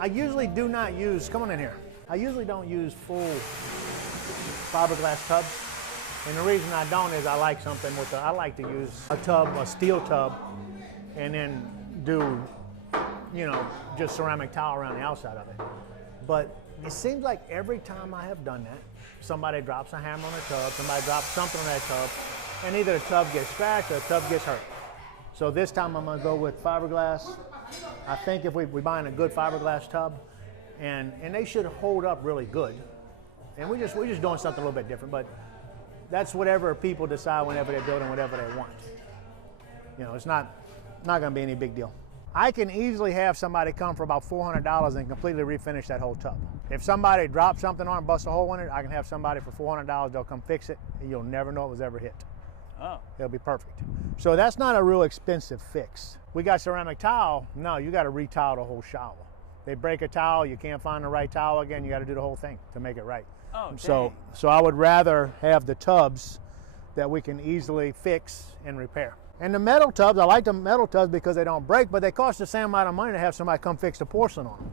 I usually do not use, come on in here. I usually don't use full fiberglass tubs. And the reason I don't is I like something with I like to use a tub, a steel tub, and then do, you know, just ceramic tile around the outside of it. But it seems like every time I have done that, somebody drops a hammer on a tub, somebody drops something on that tub, and either the tub gets scratched or the tub gets hurt. So this time I'm gonna go with fiberglass. I think if we're buying a good fiberglass tub, and they should hold up really good. And we're just doing something a little bit different, but that's whatever people decide whenever they're building whatever they want. You know, it's not gonna be any big deal. I can easily have somebody come for about $400 and completely refinish that whole tub. If somebody drops something on it and busts a hole in it, I can have somebody for $400, they'll come fix it, and you'll never know it was ever hit. Oh. It'll be perfect. So that's not a real expensive fix. We got ceramic tile, no, you gotta retile the whole shower. They break a tile, you can't find the right tile again, you gotta do the whole thing to make it right. Oh, so I would rather have the tubs that we can easily fix and repair. And the metal tubs, I like the metal tubs because they don't break, but they cost the same amount of money to have somebody come fix the porcelain on them.